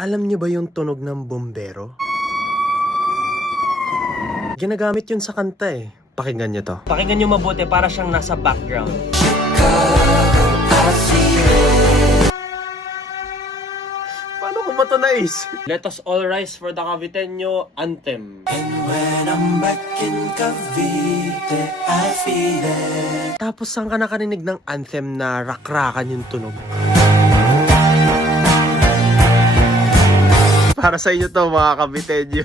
Alam niyo ba yung tunog ng bombero? Ginagamit yun sa kanta eh. Pakinggan niyo to. Pakinggan niyo mabuti para siyang nasa background. Paano ko ba ito naisip? Let us all rise for the Caviteño anthem. And when I'm back in Cavite, I feel it. Tapos saan ka nakarinig ng anthem na rakrakan yung tunog? Para sa inyo to mga Caviteño.